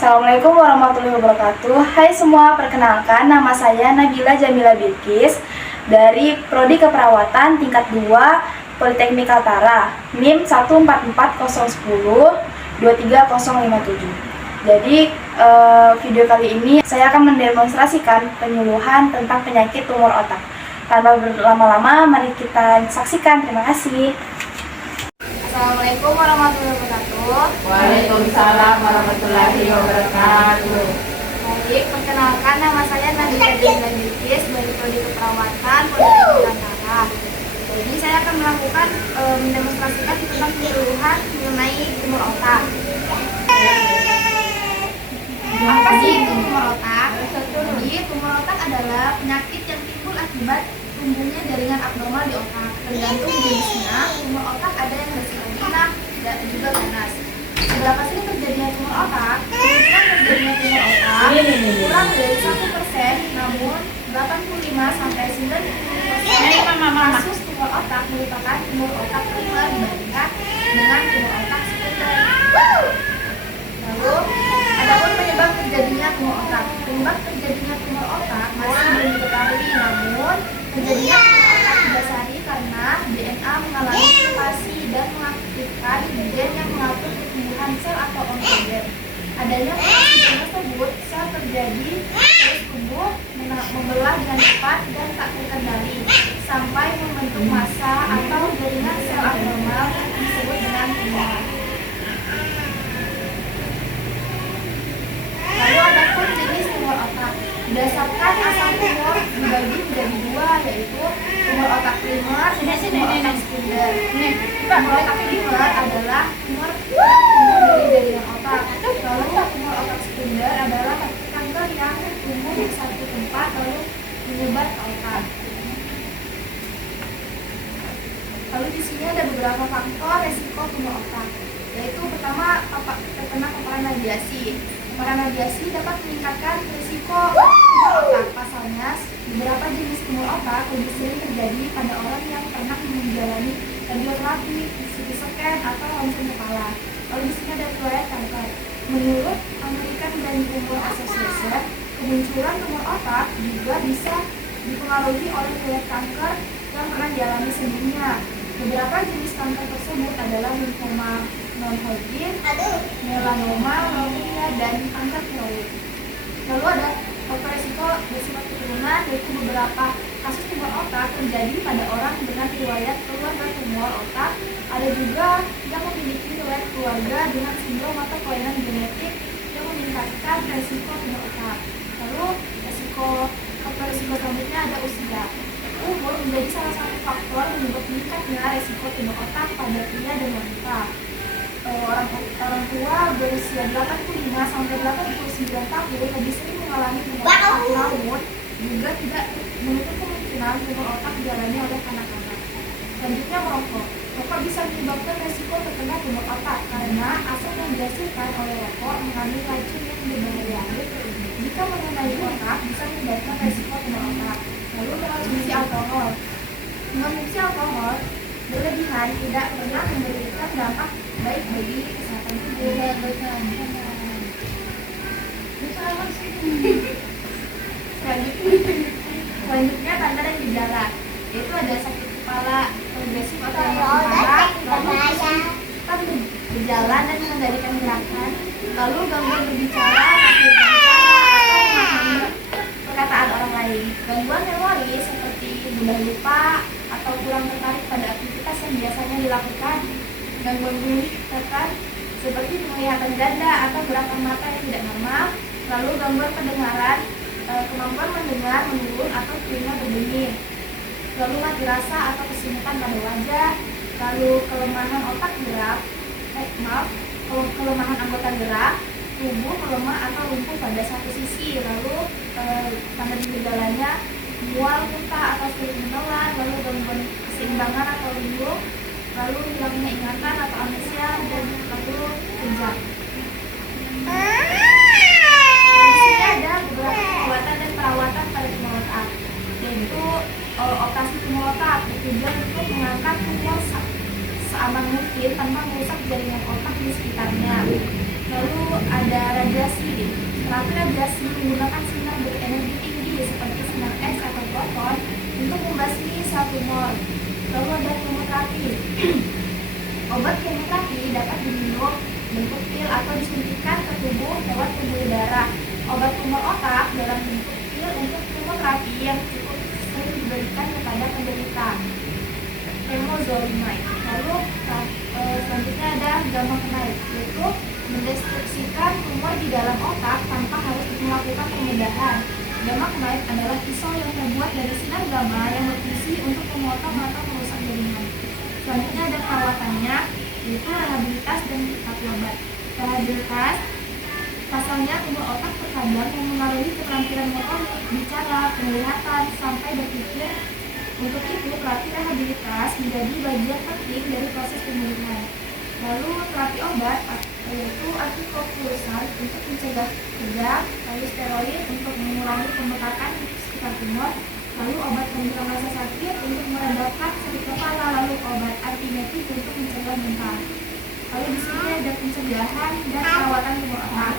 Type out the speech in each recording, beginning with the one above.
Assalamualaikum warahmatullahi wabarakatuh. Hai semua, perkenalkan nama saya Nabila Jamila Bilkis dari Prodi Keperawatan tingkat 2 Politeknik Kaltara, NIM 144010 23057. Jadi video kali ini saya akan mendemonstrasikan penyuluhan tentang penyakit tumor otak. Tanpa berlama-lama, mari kita saksikan. Terima kasih. Assalamualaikum warahmatullahi wabarakatuh. Waalaikumsalam warahmatullahi wabarakatuh. Baik, perkenalkan nama saya Nabila Jamila Bilkis dari Prodi Keperawatan Politeknik Kaltara. Jadi saya akan melakukan mendemonstrasikan tentang penyuluhan mengenai tumor otak. Apa sih itu tumor otak? Jadi tumor otak adalah penyakit yang timbul akibat tumbuhnya jaringan abnormal di otak. Tergantung jenisnya, tumor otak ada yang bersifat ringan dan juga ganas. Seberapa sering terjadinya tumor otak? Kemungkinan terjadinya tumor otak kurang dari 1%, namun 85-90% kasus tumor otak merupakan tumor otak primer dibandingkan dengan tumor otak sekunder. Lalu, adapun penyebab terjadinya tumor otak. Penyebab terjadinya tumor otak masih belum diketahui, namun terjadinya tumor otak didasari karena DNA mengalami mutasi dan mengaktifkan gen yang mengatur pertumbuhan sel atau onkogen. Adanya mutasi gen tersebut, sel terjadi terus tumbuh, membelah dengan cepat dan tak terkendali sampai membentuk massa atau jaringan sel abnormal yang disebut dengan tumor. Lalu adapun jenis tumor otak. Berdasarkan asal tumor dibagi menjadi dua, yaitu tumor otak primer dan tumor otak sekunder. Tumor otak primer adalah tumor dari jaringan otak. Lalu tumor otak sekunder adalah kanker yang tumbuh di satu tempat lalu menyebar ke otak. Lalu di sini ada beberapa faktor resiko tumor otak, yaitu pertama terkena paparan radiasi. Paparan radiasi dapat meningkatkan risiko tumor otak. Pasalnya, beberapa jenis tumor otak lebih sering terjadi pada orang yang pernah menjalani radioterapi, CT scan, atau ronsen kepala. Lalu di sini ada riwayat kanker. Menurut American Brain Tumor Association, kemunculan tumor otak juga bisa dipengaruhi oleh riwayat kanker yang pernah dialami sebelumnya. Beberapa jenis kanker tersebut adalah limfoma non-Hodgkin, melanoma, leukemia, dan kanker tiroid. Lalu ada faktor risiko bersifat keturunan, yaitu beberapa kasus tumor otak terjadi pada orang dengan riwayat keluarga tumor otak. Ada juga yang memiliki riwayat keluarga dengan sindrom atau kelainan genetik yang meningkatkan risiko tumor otak. Lalu faktor risiko selanjutnya ada usia. Umur menjadi salah satu faktor penyebab meningkatnya risiko tumor otak pada pria dan wanita. Orang tua berusia 85 sampai 89 tahun lebih sering mengalami tumor otak, namun juga tidak menutup kemungkinan tumor otak dialami oleh anak-anak. Selanjutnya merokok. Rokok bisa menyebabkan resiko terkena tumor otak karena asap yang dihasilkan oleh rokok mengandung racun yang berbahaya. Jika mengenai otak bisa menyebabkan resiko tumor otak. Lalu mengonsumsi alkohol. Mengonsumsi alkohol berlebihan tidak pernah memberikan dampak baik bagi kesehatan tubuh. Selanjutnya tanda dan gejala, yaitu ada sakit kepala progresif atau yang parah, lalu kesulitan berjalan dan mengendalikan gerakan, lalu gangguan berbicara, atau memahami perkataan orang lain. Gangguan memori seperti mudah lupa atau kurang tertarik pada aktivitas yang biasanya dilakukan. Gangguan mimik tekan seperti penglihatan ganda atau gerakan mata yang tidak normal. Lalu gangguan pendengaran, kemampuan mendengar menurun atau telinga berbunyi. Lalu mati rasa atau kesemutan pada wajah. Lalu kelemahan otak gerak, kelemahan anggota gerak, tubuh melemah atau lumpuh pada satu sisi, lalu tanda gejalanya mual, muntah atau sulit menelan, lalu gangguan keseimbangan atau linglung, lalu hilangnya ingatan atau amnesia, dan lalu kejang. Di sini ada beberapa pengobatan dan perawatan pada tumor otak, yaitu operasi tumor otak bertujuan untuk mengangkat tumor seaman mungkin tanpa merusak jaringan otak di sekitarnya. Lalu ada radiasi. Terapi radiasi menggunakan sinar berenergi tinggi seperti sinar X atau proton untuk membasmi sel tumor. Lalu ada kemoterapi. Obat kemoterapi dapat diminum bentuk pil atau disuntikan ke tubuh lewat pembuluh darah. Obat tumor otak dalam bentuk pil untuk kemoterapi yang cukup sering diberikan kepada penderita temozolomide. Lalu selanjutnya ada gamma knife, yaitu mendestruksikan tumor di dalam otak tanpa harus melakukan pembedahan. Gamma knife adalah pisau yang terbuat dari sinar gamma yang berfungsi untuk memotong atau merusak jaringan. Selanjutnya ada perawatannya, yaitu rehabilitas dan terapi obat. Rehabilitas pasalnya tumor otak terkadang yang mengalami keterampilan motorik, bicara, penglihatan, sampai berpikir. Untuk itu, terapi rehabilitas menjadi bagian penting dari proses pemulihan. Lalu terapi obat, yaitu antikonvulsan untuk mencegah kejang, lalu steroid untuk mengurangi pembekakan sekitar tumor, lalu obat penghilang rasa sakit untuk meredakan sakit kepala, lalu obat antiemetik untuk mencegah muntah. Lalu di sini ada pencegahan dan perawatan tumor otak,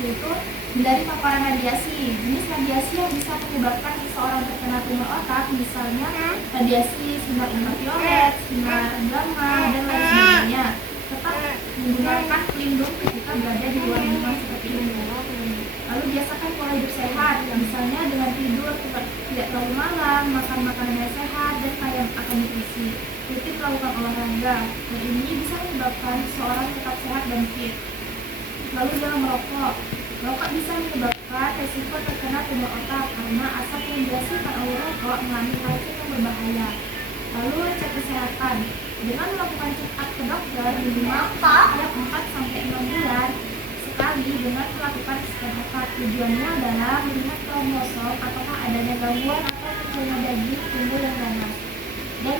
yaitu hindari paparan radiasi. Jenis radiasi yang bisa menyebabkan seseorang terkena tumor otak misalnya radiasi sinar ultraviolet, sinar gamma, dan lain sebagainya. Tetap menggunakan pelindung ketika berada di luar rumah seperti ini. Lalu biasakan pola hidup sehat, misalnya dengan tidur tidak terlalu malam, makan makanan yang sehat, dan kaya akan nutrisi. Rutin melakukan olahraga, dan ini bisa menyebabkan seseorang tetap sehat dan fit. Lalu jangan merokok. Merokok bisa menyebabkan resiko terkena tumor otak karena asap yang dihasilkan oleh rokok mengandung racun yang berbahaya. Lalu cek kesehatan. Dengan melakukan check up ke dokter minimal setiap 4-6 bulan sekali dengan melakukan scan otak. Tujuannya adalah melihat kromosom apakah adanya gangguan atau munculnya daging tumbuh yang ganas. Dan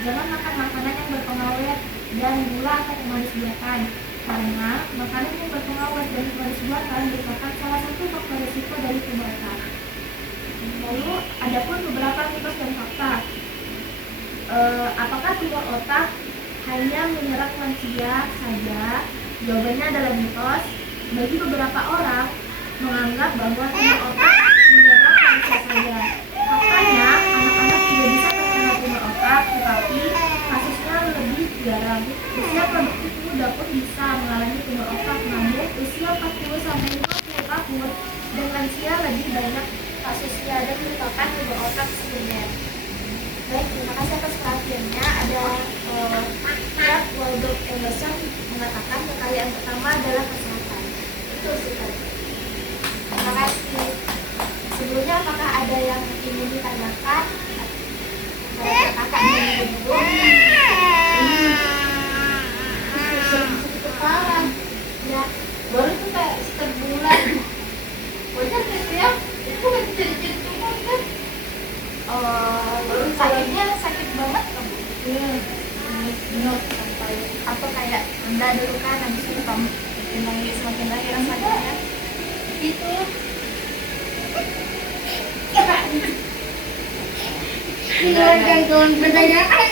jangan makan makanan yang berpengawet dan gula atau pemanis buatan, karena makanan yang berpengawet dan pemanis buatan merupakan salah satu faktor risiko dari tumor otak. Lalu adapun beberapa mitos dan fakta. Apakah tumor otak hanya menyerang lansia saja? Jawabannya adalah mitos. Bagi beberapa orang menganggap bahwa tumor otak menyerang lansia saja. Faktanya, anak-anak juga bisa terkena tumor otak, tetapi kasusnya lebih jarang. Usia produktif muda pun bisa mengalami tumor otak, namun usia 40-50 tahun dan lansia lebih banyak kasusnya dan merupakan tumor otak sekunder. Baik, terima kasih atas perhatiannya. Ada Ralph Waldo Emerson mengatakan kekayaan pertama adalah kesehatan. Itu sih. Terima kasih. Sebelumnya apakah ada yang ingin ditanyakan? Kakak ingin dulu. Kepala. Ya, baru tuh kayak setengah bulan. Wajar gitu ya? Itu kan jadi tumor kan? Sakitnya sakit banget kamu? Iya, benar sampai atau kayak rendah dulu kan, habis itu kamu semakin lagi rasanya itu. Silakan kawan pertanyaan.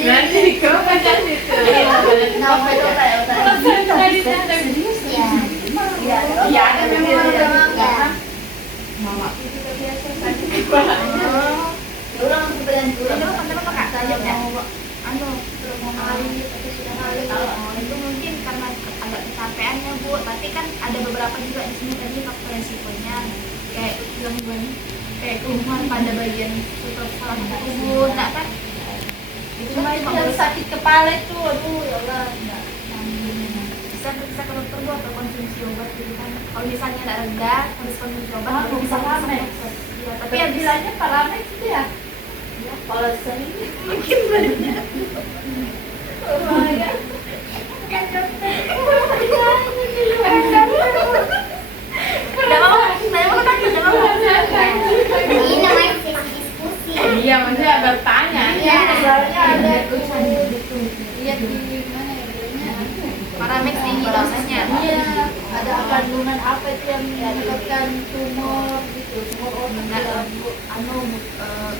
Nanti kau baca situ. Serius ya? Iya, ada memang. Mama itu biasa sakit kepala. Orang pertanyaan dulu. Ini teman-teman Kak tanya ya. Mau ngalir atau sudah ngalir? Itu mungkin karena agak kecapeannya Bu. Tapi kan ada beberapa juga di sini tadi faktor resikonya kayak gangguan kayak kelumpuhan pada bagian salah satu tubuh, enggak kan? Itu Cuma itu cuma yang sakit kepala itu, aduh ya Allah. bisa ke dokter Bu atau konsumsi obat gitu kan. Kalau misalnya nggak reda harus konsumsi obat baru bisa Paramex. Ya, tapi Tapi ya bilangnya Paramex itu ya. Kalau sering Mungkin banyak. oh ya. Udah apa? Saya mau tanya, udah apa? Ini namanya sesi diskusi. Iya, maksudnya bertanya. Iya. Soalnya ada tulisan gitu. lihat di mana ya bilangnya? Paramex tinggi dosanya. Iya, ada kandungan apa itu yang menyebabkan tumor gitu, tumor otak.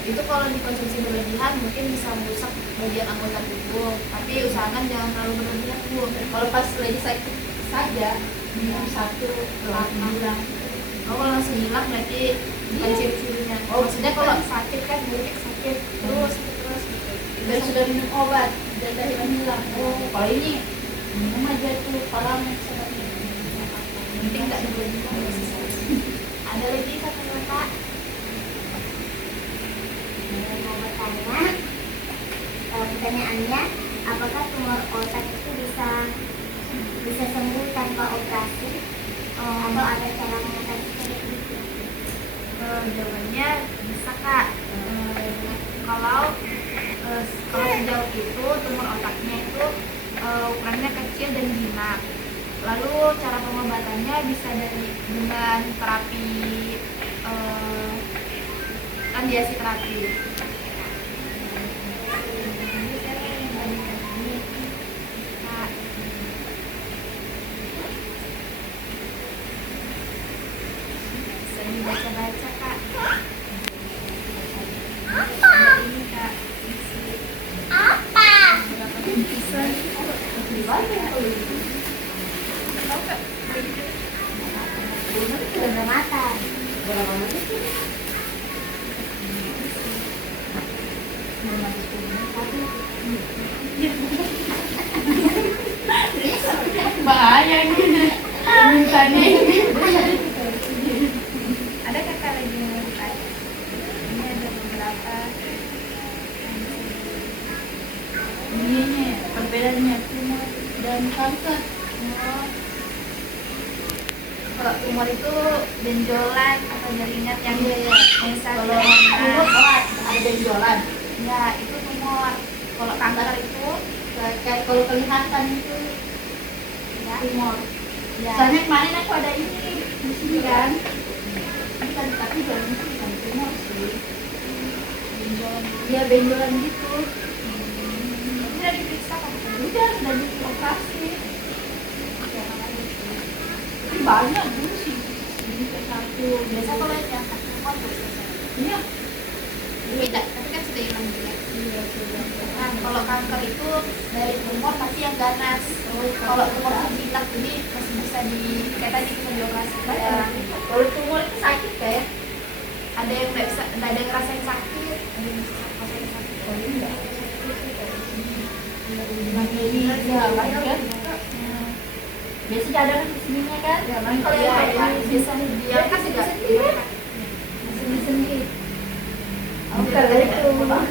Itu kalau dikonsumsi berlebihan mungkin bisa merusak bagian anggota tubuh. Tapi usahakan jangan terlalu berlebihan, Bu. Kalau pas lagi sakit saja minum 1 bulan. Oh, kalau langsung hilang berarti bukan ciri-cirinya. Oh, Maksudnya kalau sakit kan buruk sakit terus gitu. Dan sudah minum obat dan dari hilang. Oh, kalau ini minum aja tuh paramex. Penting nggak berlebihan. Ada lagi satu Pak. Mau bertanya, pertanyaannya, apakah tumor otak itu bisa sembuh tanpa operasi? Atau ada cara mengatasinya? Jawabannya bisa Kak. Kalau sejauh itu tumor otaknya itu ukurannya kecil dan jinak. Lalu cara pengobatannya bisa dengan terapi radiasi terapi. Kak, bisa dibaca-baca Kak. Ini Kak, Apa? bisa tahu Kak? Sudah matang. Berapa menit? Bahaya gini. Mintanya ini. Ada kakak lagi yang mau ditanya? Ini ada beberapa. Ininya perbedaannya tumor dan kanker. Kalau tumor itu benjolan atau jaringan yang Kalau tumor ada benjolan. ya itu tumor. Kalau kanker itu Kayak kalau kelihatan itu ya, tumor. ya. Soalnya kemarin aku ada ini di sini kan. Ini kan tapi belum bukan tumor sih. Benjolan. Iya benjolan gitu. Sudah diperiksa kan? Udah dioperasi. Ini banyak dulu sih. Ini ke satu. Biasa kalau yang diangkat tumor Iya. tidak, tapi kan sudah hilang juga. Iya sudah. Nah, kalau kanker itu dari tumor tapi yang ganas. Kalau tumor itu jinak, jadi masih bisa kayak tadi bisa dioperasi. Kalau tumor itu sakit kayak Ada yang nggak bisa, nggak ada yang ngerasain sakit, ada yang bisa ngerasain sakit. oh ini enggak. Iya, banyak kan? Biasa cadangan di sininya kan? Ya, Kalau iya, yang iya. bisa Diangkat juga. sendiri. Oh, Kalau itu tulang.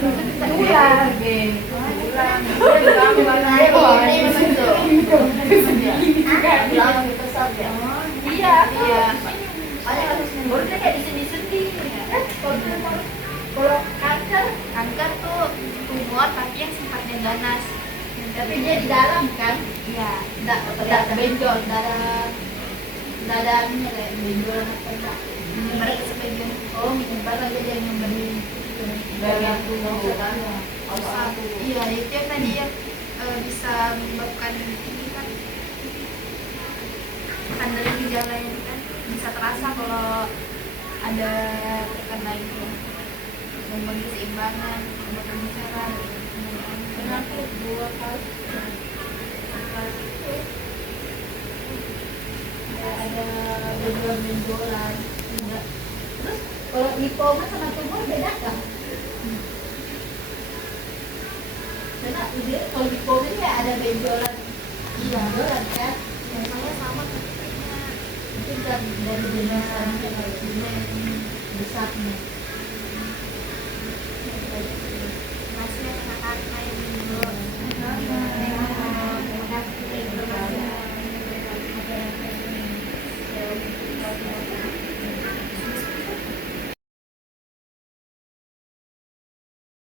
Iya. Iya. Barunya kayak di sendi-sendi. Kalau kanker, Kanker tuh tumor tapi yang sifatnya ganas. tapi dia di dalam kan? Iya. Tidak benjol, tidak ada ininya kayak benjol apa enggak. Mereka sebagian Oh, menyebar aja dia yang beri bagian tubuh kan? Iya, itu yang tadi yang bisa menyebabkan ini kan tanda gejala itu kan bisa terasa kalau ada terkena itu gangguan keseimbangan, gangguan pembicaraan. Pernah aku 2 kali ada benjolan. Terus kalau lipoma sama tumor beda kan? Karena dia kalau lipoma ini kayak ada benjolan. Iya, benjolan kan? Biasanya sama tapi kayaknya Mungkin dari benjolan kayak gini besarnya.